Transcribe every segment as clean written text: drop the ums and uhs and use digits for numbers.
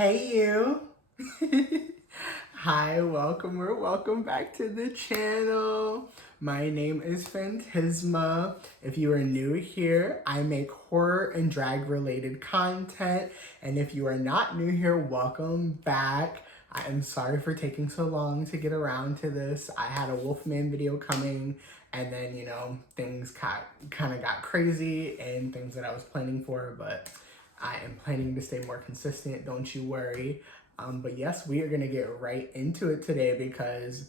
Hey you! Hi, welcome or welcome back to the channel. My name is Phantisma. If you are new here, I make horror and drag related content. And if you are not new here, welcome back. I am sorry for taking so long to get around to this. I had a Wolfman video coming and then, things kind of got crazy and things that I was planning for, but I am planning to stay more consistent, don't you worry. But yes, we are going to get right into it today because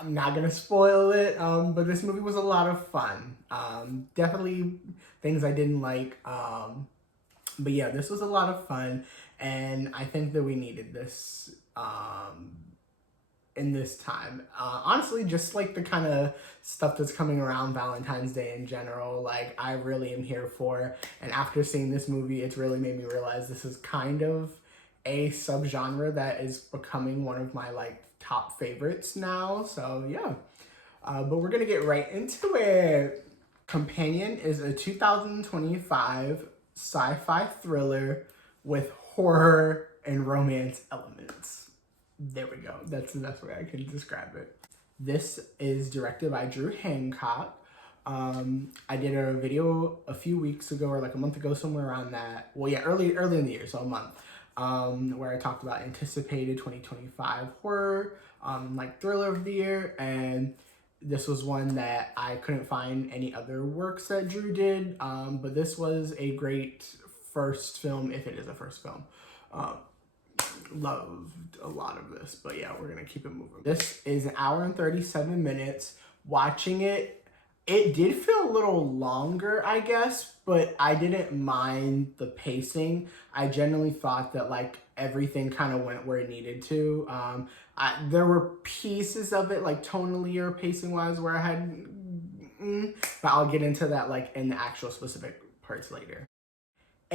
I'm not going to spoil it, but this movie was a lot of fun. Definitely things I didn't like, but yeah, this was a lot of fun, and I think that we needed this in this time. Honestly, just like the kind of stuff that's coming around Valentine's Day in general, like I really am here for. And after seeing this movie, it's really made me realize this is kind of a subgenre that is becoming one of my like top favorites now. So yeah, but we're gonna get right into it. Companion is a 2025 sci-fi thriller with horror and romance elements. There we go. That's the best way I can describe it. This is directed by Drew Hancock. I did a video a few weeks ago or like a month ago, somewhere around that. Well, yeah, early in the year, so a month, where I talked about anticipated 2025 horror, like thriller of the year, and this was one that I couldn't find any other works that Drew did, but this was a great first film, if it is a first film. Loved a lot of this, but yeah, we're gonna keep it moving. This is an hour and 37 minutes. Watching it, it did feel a little longer, I guess, but I didn't mind the pacing. I generally thought that like everything kind of went where it needed to. There were pieces of it like tonally or pacing wise where I had, but I'll get into that like in the actual specific parts later.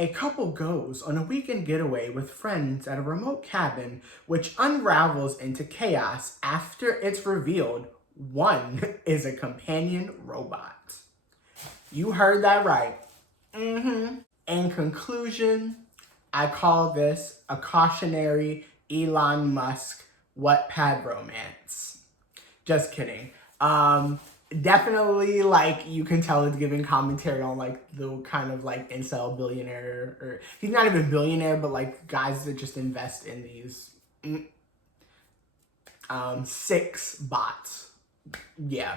A couple goes on a weekend getaway with friends at a remote cabin, which unravels into chaos after it's revealed one is a companion robot. You heard that right. In conclusion, I call this a cautionary Elon Musk Wattpad romance. Just kidding. Definitely like you can tell it's giving commentary on like the kind of like incel billionaire, or he's not even billionaire, but like guys that just invest in these six bots. Yeah.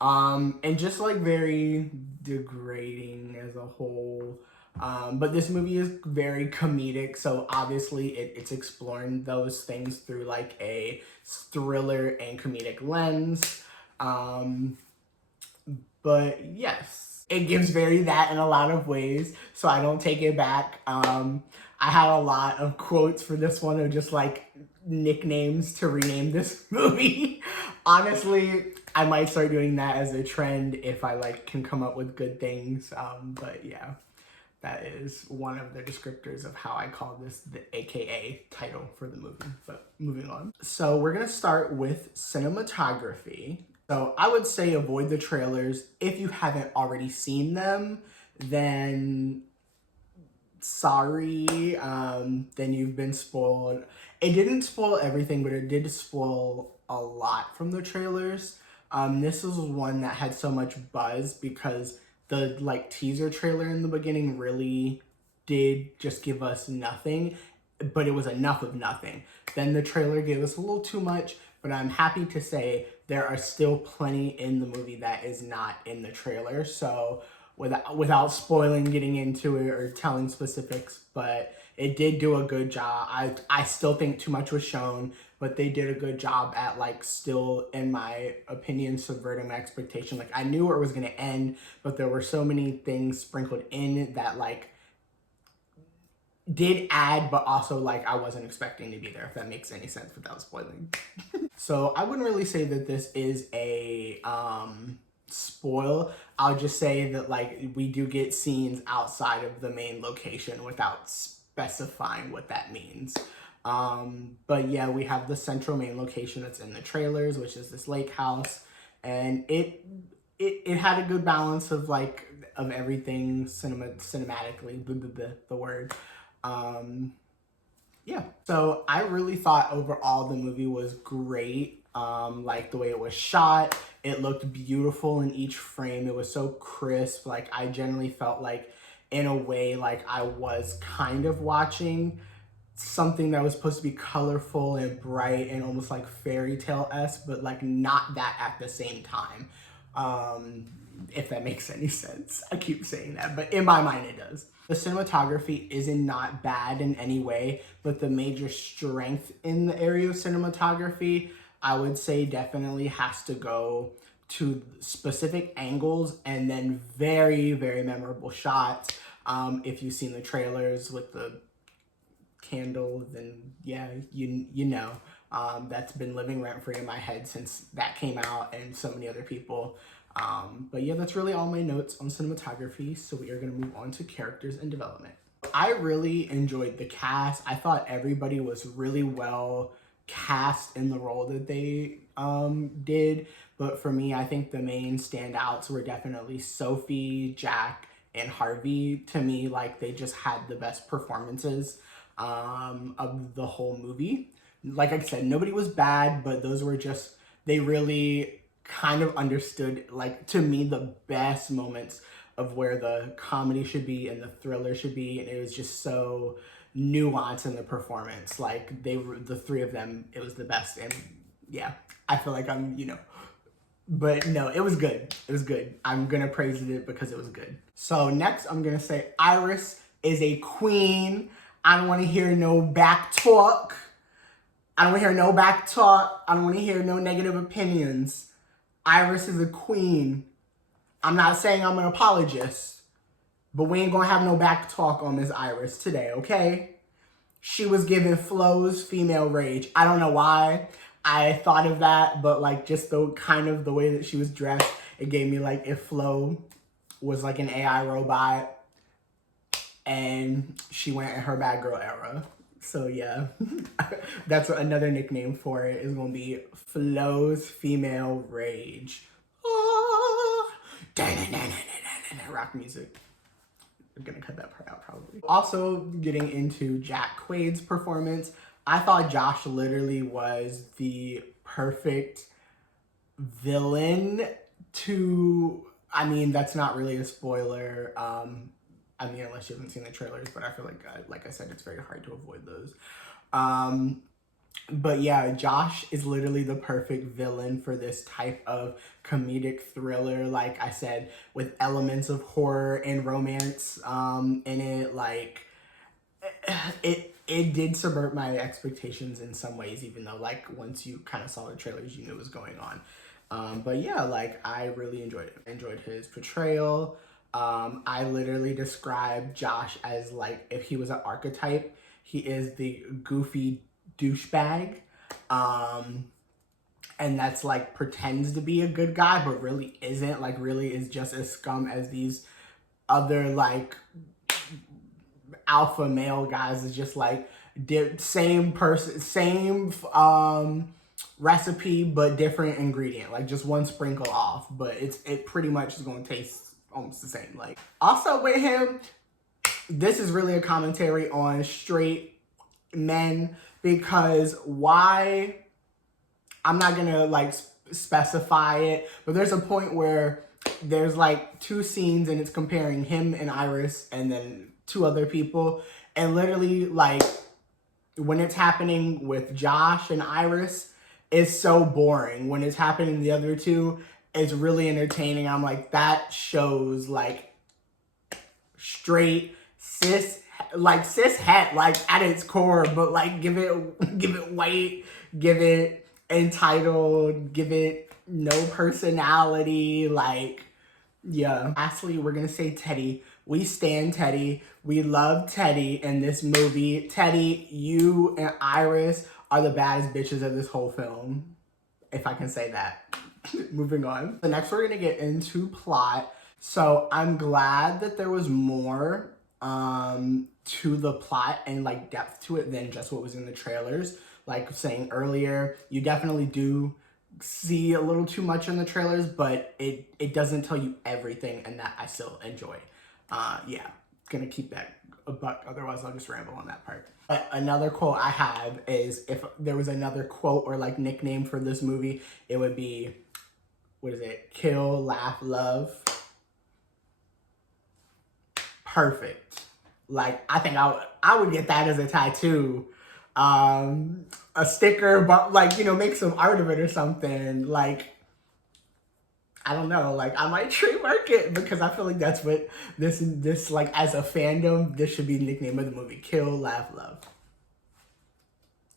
And just like very degrading as a whole. But this movie is very comedic, so obviously it's exploring those things through like a thriller and comedic lens. But yes, it gives very that in a lot of ways, so I don't take it back. I had a lot of quotes for this one of just like nicknames to rename this movie. Honestly, I might start doing that as a trend if I like can come up with good things. But yeah, that is one of the descriptors of how I call this the AKA title for the movie. But moving on. So we're gonna start with cinematography. So I would say avoid the trailers. If you haven't already seen them, then sorry, then you've been spoiled. It didn't spoil everything, but it did spoil a lot from the trailers. This was one that had so much buzz because the like teaser trailer in the beginning really did just give us nothing, but it was enough of nothing. Then the trailer gave us a little too much, but I'm happy to say there are still plenty in the movie that is not in the trailer. So without spoiling, getting into it or telling specifics, but it did do a good job. I still think too much was shown, but they did a good job at like still, in my opinion, subverting my expectation. Like I knew where it was gonna end, but there were so many things sprinkled in that like did add, but also like I wasn't expecting to be there, if that makes any sense without spoiling. So I wouldn't really say that this is a spoil. I'll just say that like we do get scenes outside of the main location without specifying what that means. But yeah, we have the central main location that's in the trailers, which is this lake house, and it had a good balance of like of everything cinematically, the word. yeah. So I really thought overall the movie was great. Like the way it was shot, it looked beautiful in each frame. It was so crisp. Like I generally felt like in a way like I was kind of watching something that was supposed to be colorful and bright and almost like fairy tale-esque, but like not that at the same time. If that makes any sense. I keep saying that, but in my mind it does. The cinematography isn't not bad in any way, but the major strength in the area of cinematography, I would say definitely has to go to specific angles and then very, very memorable shots. If you've seen the trailers with the candle, then yeah, you know. That's been living rent-free in my head since that came out, and so many other people. But yeah, that's really all my notes on cinematography, so we are going to move on to characters and development. I really enjoyed the cast. I thought everybody was really well cast in the role that they did, but for me, I think the main standouts were definitely Sophie, Jack, and Harvey. To me, like, they just had the best performances of the whole movie. Like I said, nobody was bad, but those were just, they really kind of understood, like, to me, the best moments of where the comedy should be and the thriller should be, and it was just so nuanced in the performance. Like, they were, the three of them, it was the best, and yeah, I feel like I'm, you know, but no, it was good. It was good. I'm gonna praise it because it was good. So next, I'm gonna say Iris is a queen. I don't want to hear no back talk. I don't want to hear no back talk. I don't want to hear no negative opinions. Iris is a queen. I'm not saying I'm an apologist, but we ain't gonna have no back talk on Miss Iris today, okay? She was giving Flo's female rage. I don't know why I thought of that, but like just the kind of the way that she was dressed, it gave me like if Flo was like an AI robot and she went in her bad girl era. So yeah, that's another nickname for it is gonna be Flo's female rage. Oh, rock music. I'm gonna cut that part out probably. Also getting into Jack Quaid's performance, I thought Josh literally was the perfect villain to, I mean, that's not really a spoiler. I mean, unless you haven't seen the trailers, but I feel like I said, it's very hard to avoid those. But yeah, Josh is literally the perfect villain for this type of comedic thriller. Like I said, with elements of horror and romance in it. Like it did subvert my expectations in some ways, even though like once you kind of saw the trailers, you knew what was going on. But yeah, like I really enjoyed it. I enjoyed his portrayal. I literally described Josh as like if he was an archetype, he is the goofy douchebag. And that's like pretends to be a good guy, but really isn't, like really is just as scum as these other like alpha male guys. Is just like same person, same recipe, but different ingredient, like just one sprinkle off, but it pretty much is going to taste almost the same. Like also with him, this is really a commentary on straight men, because why, I'm not gonna like specify it, but there's a point where there's like two scenes and it's comparing him and Iris and then two other people, and literally like when it's happening with Josh and Iris, it's so boring. When it's happening to the other two, it's really entertaining. I'm like, that shows like straight cis, like cis het, like at its core, but like give it white, give it entitled, give it no personality, like yeah. Lastly, we're gonna say Teddy. We stan Teddy. We love Teddy in this movie. Teddy, you and Iris are the baddest bitches of this whole film, if I can say that. Moving on. The next we're gonna get into plot. So I'm glad that there was more to the plot and like depth to it than just what was in the trailers. Like saying earlier, you definitely do see a little too much in the trailers, but it doesn't tell you everything, and that I still enjoy. Yeah. gonna keep that a buck, otherwise I'll just ramble on that part. But another quote I have is, if there was another quote or like nickname for this movie, it would be, what is it? Kill, laugh, love. Perfect. Like, I think I would get that as a tattoo. A sticker, but like, you know, make some art of it or something. Like, I don't know, like I might trademark it, because I feel like that's what this like, as a fandom, this should be the nickname of the movie. Kill, laugh, love.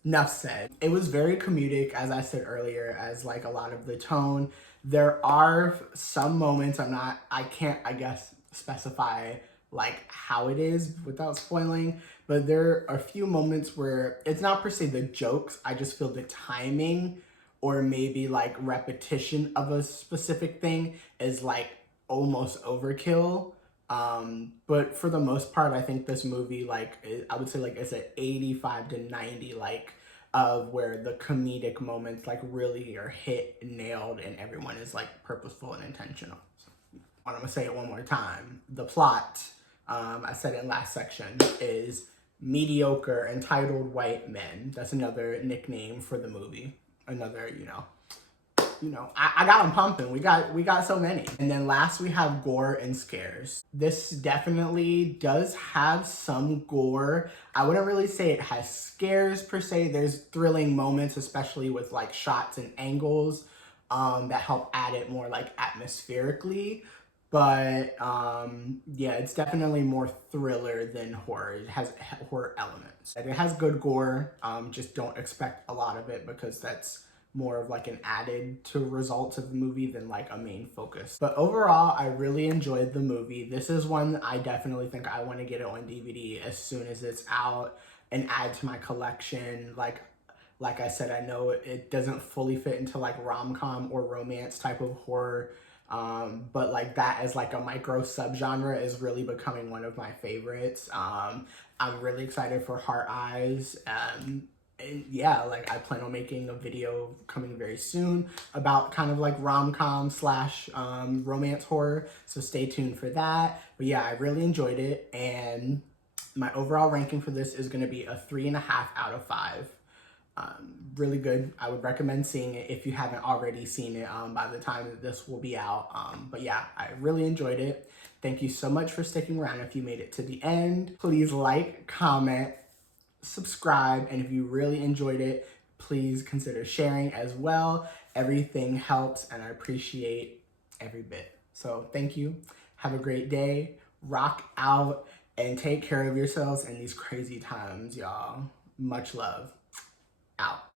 Enough said. It was very comedic, as I said earlier, as like a lot of the tone. There are some moments, I can't, I guess, specify like how it is without spoiling, but there are a few moments where it's not per se the jokes, I just feel the timing or maybe like repetition of a specific thing is like almost overkill. But for the most part, I think this movie, like, I would say like it's an 85 to 90, like, of where the comedic moments like really are hit, nailed, and everyone is like purposeful and intentional. So, I'm gonna say it one more time. The plot, I said in last section, is mediocre, entitled white men. That's another nickname for the movie. Another, I got them pumping. We got so many. And then last we have gore and scares. This definitely does have some gore. I wouldn't really say it has scares per se. There's thrilling moments, especially with like shots and angles that help add it more like atmospherically. But yeah, it's definitely more thriller than horror. It has horror elements. It has good gore. Just don't expect a lot of it, because that's more of like an added to results of the movie than like a main focus. But overall, I really enjoyed the movie. This is one I definitely think I want to get it on DVD as soon as it's out and add to my collection. Like I said, I know it doesn't fully fit into like rom-com or romance type of horror, but like that as like a micro subgenre is really becoming one of my favorites. I'm really excited for Heart Eyes. And yeah, like I plan on making a video coming very soon about kind of like rom-com slash romance horror, so stay tuned for that. But yeah, I really enjoyed it, and my overall ranking for this is going to be a 3.5 out of 5. Really good. I would recommend seeing it if you haven't already seen it by the time that this will be out. But yeah, I really enjoyed it. Thank you so much for sticking around. If you made it to the end, please like, comment, subscribe, and if you really enjoyed it, please consider sharing as well. Everything helps, and I appreciate every bit. So thank you. Have a great day. Rock out and take care of yourselves in these crazy times, y'all. Much love.